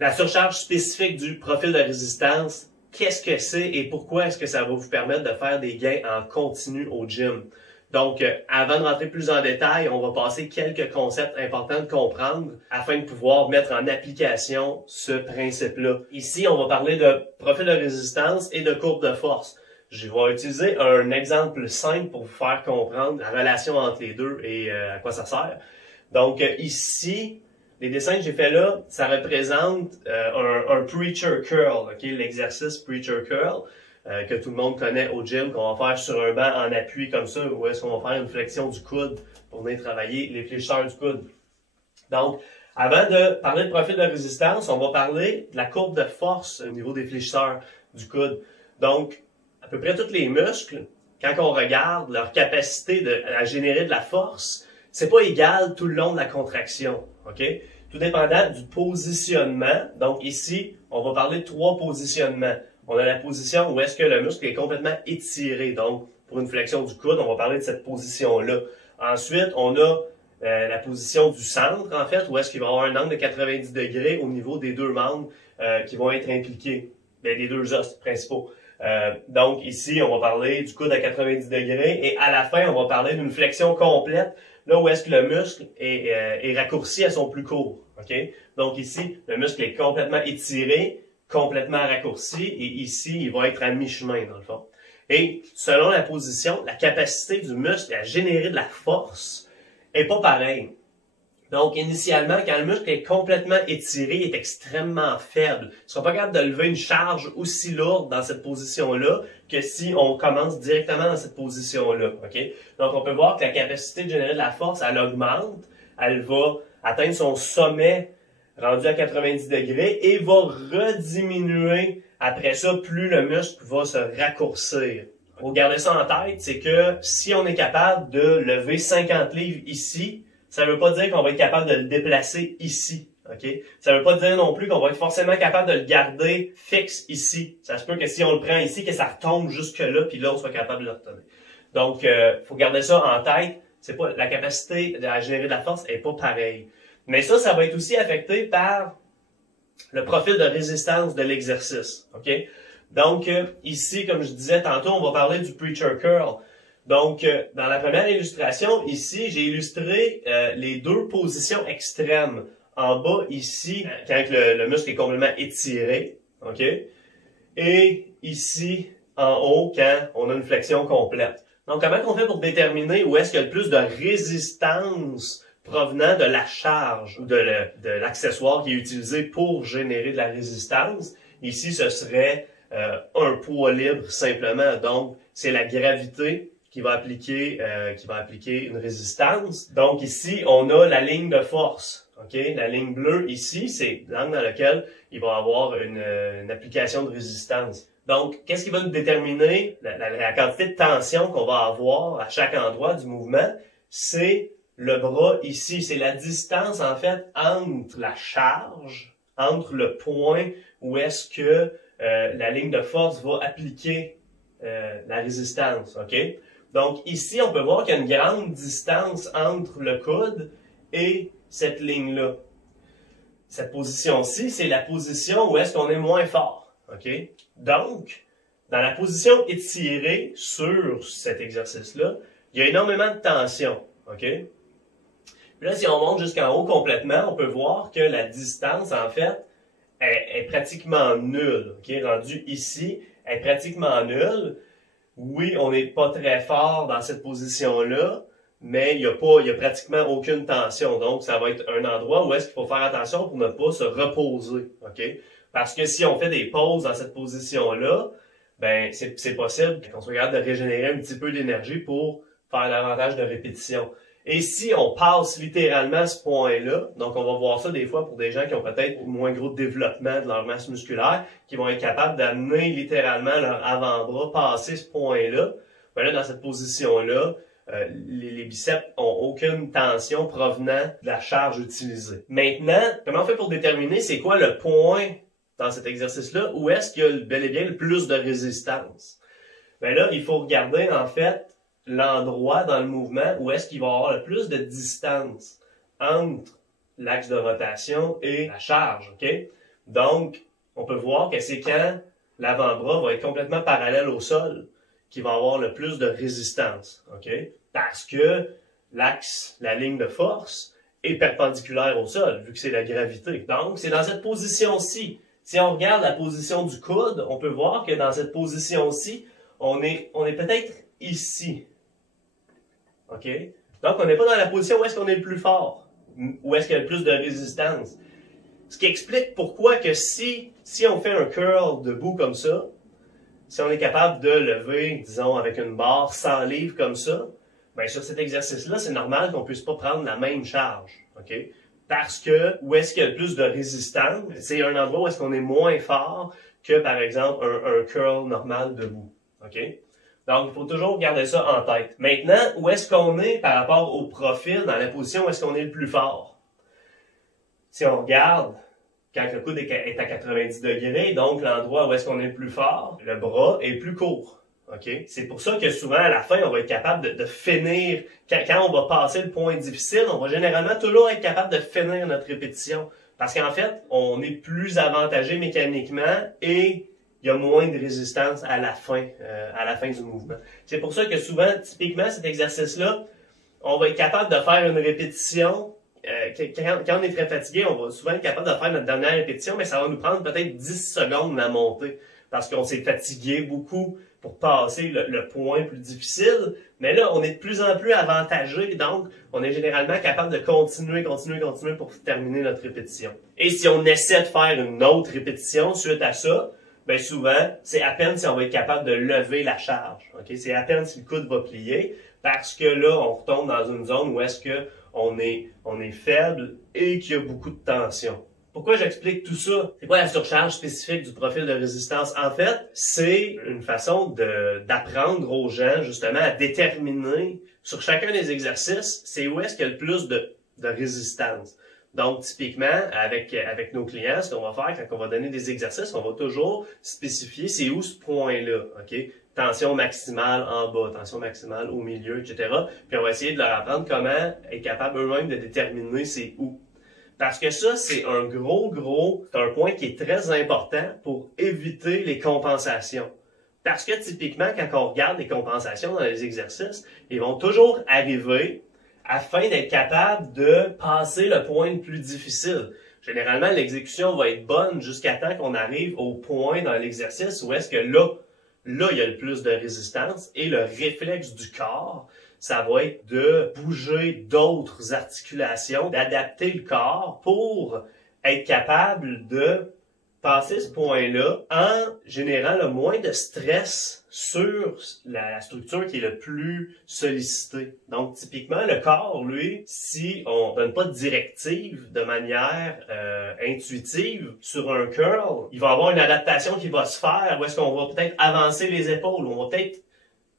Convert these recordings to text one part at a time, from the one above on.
La surcharge spécifique du profil de résistance, qu'est-ce que c'est et pourquoi est-ce que ça va vous permettre de faire des gains en continu au gym? Donc, avant de rentrer plus en détail, on va passer quelques concepts importants de comprendre afin de pouvoir mettre en application ce principe-là. Ici, on va parler de profil de résistance et de courbe de force. Je vais utiliser un exemple simple pour vous faire comprendre la relation entre les deux et à quoi ça sert. Donc, ici, les dessins que j'ai fait là, ça représente un preacher curl, okay? L'exercice preacher curl. Que tout le monde connaît au gym, qu'on va faire sur un banc en appui comme ça, ou est-ce qu'on va faire une flexion du coude pour venir travailler les fléchisseurs du coude. Donc, avant de parler de profil de résistance, on va parler de la courbe de force au niveau des fléchisseurs du coude. Donc, à peu près tous les muscles, quand on regarde leur capacité à générer de la force, c'est pas égal tout le long de la contraction, ok? Tout dépendant du positionnement. Donc ici, on va parler de 3 positionnements. On a la position où est-ce que le muscle est complètement étiré. Donc, pour une flexion du coude, on va parler de cette position-là. Ensuite, on a la position du centre, en fait, où est-ce qu'il va y avoir un angle de 90 degrés au niveau des 2 membres qui vont être impliqués, bien, les 2 os principaux. Donc, ici, on va parler du coude à 90 degrés et à la fin, on va parler d'une flexion complète, là où est-ce que le muscle est raccourci à son plus court. Okay? Donc ici, le muscle est complètement étiré, complètement raccourci, et ici, il va être à mi-chemin, dans le fond. Et selon la position, la capacité du muscle à générer de la force est pas pareille. Donc, initialement, quand le muscle est complètement étiré, il est extrêmement faible. Il ne sera pas capable de lever une charge aussi lourde dans cette position-là que si on commence directement dans cette position-là. Okay? Donc, on peut voir que la capacité de générer de la force, elle augmente, elle va atteindre son sommet rendu à 90 degrés et va rediminuer après ça, plus le muscle va se raccourcir. Faut garder ça en tête, c'est que si on est capable de lever 50 livres ici, ça ne veut pas dire qu'on va être capable de le déplacer ici. Okay? Ça ne veut pas dire non plus qu'on va être forcément capable de le garder fixe ici. Ça se peut que si on le prend ici, que ça retombe jusque-là, puis là, on soit capable de le retenir. Donc, faut garder ça en tête. C'est pas la capacité à générer de la force est pas pareille. Mais ça va être aussi affecté par le profil de résistance de l'exercice. Okay? Donc, ici, comme je disais tantôt, on va parler du preacher curl. Donc, dans la première illustration, ici, j'ai illustré les 2 positions extrêmes. En bas, ici, quand le muscle est complètement étiré, ok? Et ici, en haut, quand on a une flexion complète. Donc, comment on fait pour déterminer où est-ce qu'il y a le plus de résistance provenant de la charge ou de l'accessoire qui est utilisé pour générer de la résistance? Ici, ce serait un poids libre simplement. Donc, c'est la gravité qui va appliquer une résistance. Donc ici, on a la ligne de force. Okay? La ligne bleue ici, c'est l'angle dans lequel il va y avoir une application de résistance. Donc, qu'est-ce qui va nous déterminer la quantité de tension qu'on va avoir à chaque endroit du mouvement? C'est le bras ici. C'est la distance, en fait, entre la charge, entre le point où est-ce que la ligne de force va appliquer la résistance. Okay? Donc ici, on peut voir qu'il y a une grande distance entre le coude et cette ligne-là. Cette position-ci, c'est la position où est-ce qu'on est moins fort. Okay? Donc, dans la position étirée sur cet exercice-là, il y a énormément de tension. Okay? Puis là, si on monte jusqu'en haut complètement, on peut voir que la distance, en fait, est pratiquement nulle. Okay? Rendue ici, est pratiquement nulle. Oui, on n'est pas très fort dans cette position-là, mais il y a pratiquement aucune tension. Donc, ça va être un endroit où est-ce qu'il faut faire attention pour ne pas se reposer. Okay? Parce que si on fait des pauses dans cette position-là, ben c'est possible qu'on soit capable de régénérer un petit peu d'énergie pour faire davantage de répétitions. Et si on passe littéralement ce point-là, donc on va voir ça des fois pour des gens qui ont peut-être moins gros développement de leur masse musculaire, qui vont être capables d'amener littéralement leur avant-bras passer ce point-là. Ben là, dans cette position-là, les biceps ont aucune tension provenant de la charge utilisée. Maintenant, comment on fait pour déterminer c'est quoi le point dans cet exercice-là où est-ce qu'il y a bel et bien le plus de résistance? Ben là, il faut regarder en fait l'endroit dans le mouvement où est-ce qu'il va y avoir le plus de distance entre l'axe de rotation et la charge, ok? Donc, on peut voir que c'est quand l'avant-bras va être complètement parallèle au sol qu'il va avoir le plus de résistance, OK? Parce que l'axe, la ligne de force, est perpendiculaire au sol, vu que c'est la gravité. Donc, c'est dans cette position-ci. Si on regarde la position du coude, on peut voir que dans cette position-ci, on est peut-être ici. OK? Donc, on n'est pas dans la position où est-ce qu'on est le plus fort, où est-ce qu'il y a le plus de résistance. Ce qui explique pourquoi que si on fait un curl debout comme ça, si on est capable de lever, disons, avec une barre 100 livres comme ça, bien, sur cet exercice-là, c'est normal qu'on ne puisse pas prendre la même charge. OK? Parce que où est-ce qu'il y a le plus de résistance, c'est un endroit où est-ce qu'on est moins fort que, par exemple, un curl normal debout. OK? Donc, il faut toujours garder ça en tête. Maintenant, où est-ce qu'on est par rapport au profil, dans la position où est-ce qu'on est le plus fort? Si on regarde, quand le coude est à 90 degrés, donc l'endroit où est-ce qu'on est le plus fort, le bras est plus court. Okay? C'est pour ça que souvent, à la fin, on va être capable de finir. Quand on va passer le point difficile, on va généralement toujours être capable de finir notre répétition. Parce qu'en fait, on est plus avantagé mécaniquement et il y a moins de résistance à la fin du mouvement. C'est pour ça que souvent, typiquement, cet exercice-là, on va être capable de faire une répétition. Quand on est très fatigué, on va souvent être capable de faire notre dernière répétition, mais ça va nous prendre peut-être 10 secondes à monter. Parce qu'on s'est fatigué beaucoup pour passer le point plus difficile. Mais là, on est de plus en plus avantagé, donc on est généralement capable de continuer pour terminer notre répétition. Et si on essaie de faire une autre répétition suite à ça, ben souvent, c'est à peine si on va être capable de lever la charge. Okay? C'est à peine si le coude va plier, parce que là, on retombe dans une zone où est-ce que on est faible et qu'il y a beaucoup de tension. Pourquoi j'explique tout ça? C'est quoi la surcharge spécifique du profil de résistance? En fait, c'est une façon d'apprendre aux gens, justement, à déterminer sur chacun des exercices, c'est où est-ce qu'il y a le plus de résistance. Donc, typiquement, avec nos clients, ce qu'on va faire quand on va donner des exercices, on va toujours spécifier c'est où ce point-là, OK? Tension maximale en bas, tension maximale au milieu, etc. Puis on va essayer de leur apprendre comment être capable eux-mêmes de déterminer c'est où. Parce que ça, c'est un c'est un point qui est très important pour éviter les compensations. Parce que typiquement, quand on regarde les compensations dans les exercices, ils vont toujours arriver afin d'être capable de passer le point le plus difficile. Généralement, l'exécution va être bonne jusqu'à temps qu'on arrive au point dans l'exercice où est-ce que là, il y a le plus de résistance et le réflexe du corps, ça va être de bouger d'autres articulations, d'adapter le corps pour être capable de passer ce point-là en générant le moins de stress sur la structure qui est le plus sollicitée. Donc, typiquement, le corps, lui, si on donne pas de directive de manière intuitive sur un curl, il va avoir une adaptation qui va se faire où est-ce qu'on va peut-être avancer les épaules, on va peut-être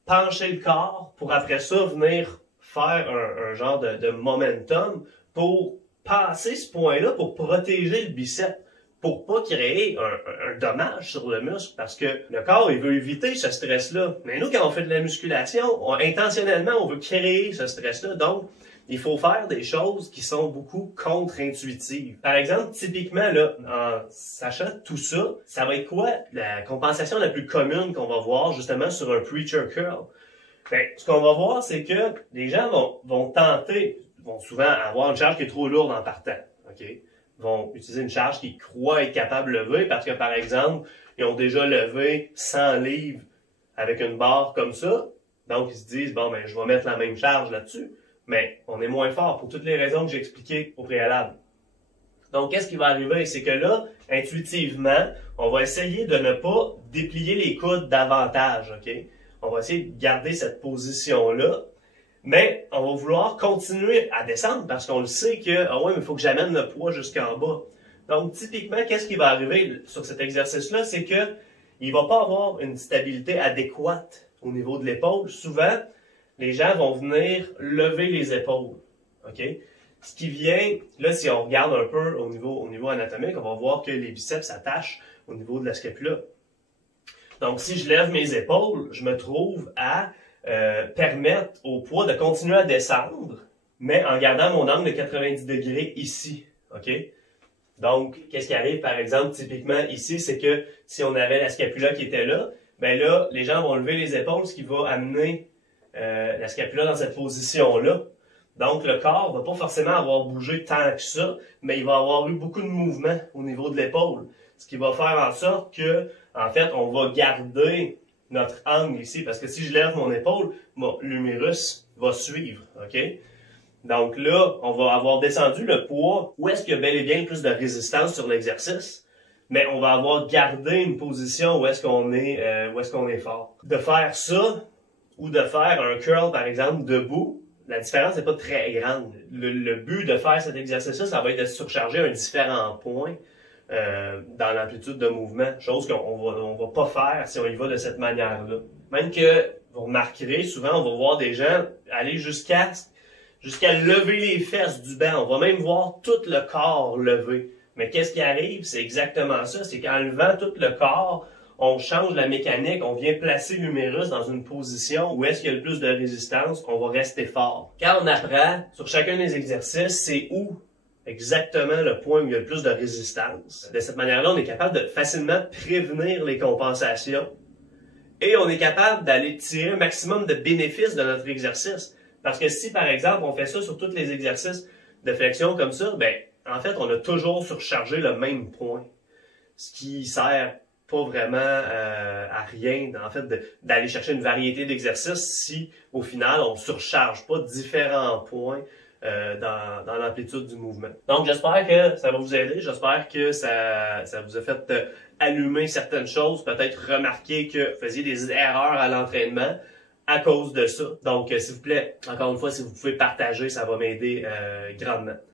pencher le corps pour après ça venir faire un genre de momentum pour passer ce point-là pour protéger le biceps, pour pas créer un dommage sur le muscle, parce que le corps, il veut éviter ce stress-là. Mais nous, quand on fait de la musculation, intentionnellement, on veut créer ce stress-là. Donc, il faut faire des choses qui sont beaucoup contre-intuitives. Par exemple, typiquement, là, en sachant tout ça, ça va être quoi la compensation la plus commune qu'on va voir justement sur un preacher curl? Ben, ce qu'on va voir, c'est que les gens vont souvent avoir une charge qui est trop lourde en partant. OK? Vont utiliser une charge qu'ils croient être capable de lever parce que, par exemple, ils ont déjà levé 100 livres avec une barre comme ça. Donc, ils se disent, bon, ben, je vais mettre la même charge là-dessus. Mais on est moins fort pour toutes les raisons que j'ai expliquées au préalable. Donc, qu'est-ce qui va arriver? C'est que là, intuitivement, on va essayer de ne pas déplier les coudes davantage, OK? On va essayer de garder cette position-là, mais on va vouloir continuer à descendre parce qu'on le sait que, ah ouais, mais il faut que j'amène le poids jusqu'en bas. Donc, typiquement, qu'est-ce qui va arriver sur cet exercice-là? C'est que il va pas avoir une stabilité adéquate au niveau de l'épaule. Souvent, les gens vont venir lever les épaules, OK? Ce qui vient, là, si on regarde un peu au niveau anatomique, on va voir que les biceps s'attachent au niveau de la scapula. Donc, si je lève mes épaules, je me trouve à permettre au poids de continuer à descendre, mais en gardant mon angle de 90 degrés ici, OK? Donc, qu'est-ce qui arrive, par exemple, typiquement ici, c'est que si on avait la scapula qui était là, ben là, les gens vont lever les épaules, ce qui va amener la scapula dans cette position-là. Donc, le corps va pas forcément avoir bougé tant que ça, mais il va avoir eu beaucoup de mouvement au niveau de l'épaule. Ce qui va faire en sorte que, en fait, on va garder notre angle ici, parce que si je lève mon épaule, l'humérus va suivre, OK? Donc là, on va avoir descendu le poids où est-ce qu'il y a bel et bien plus de résistance sur l'exercice, mais on va avoir gardé une position où est-ce qu'on est fort. De faire ça, ou de faire un curl, par exemple, debout, la différence n'est pas très grande. Le but de faire cet exercice-là, ça va être de surcharger un différent point dans l'amplitude de mouvement, chose qu'on va pas faire si on y va de cette manière-là. Même que, vous remarquerez, souvent, on va voir des gens aller jusqu'à lever les fesses du banc. On va même voir tout le corps levé. Mais qu'est-ce qui arrive? C'est exactement ça. C'est qu'en levant tout le corps, on change la mécanique, on vient placer l'humérus dans une position où est-ce qu'il y a le plus de résistance, on va rester fort. Quand on apprend sur chacun des exercices, c'est où exactement le point où il y a le plus de résistance. De cette manière-là, on est capable de facilement prévenir les compensations et on est capable d'aller tirer un maximum de bénéfices de notre exercice. Parce que si, par exemple, on fait ça sur tous les exercices de flexion comme ça, ben, en fait, on a toujours surchargé le même point. Ce qui sert pas vraiment à rien, en fait, d'aller chercher une variété d'exercices si, au final, on surcharge pas différents points dans l'amplitude du mouvement. Donc, j'espère que ça va vous aider. J'espère que ça vous a fait allumer certaines choses, peut-être remarquer que vous faisiez des erreurs à l'entraînement à cause de ça. Donc, s'il vous plaît, encore une fois, si vous pouvez partager, ça va m'aider grandement.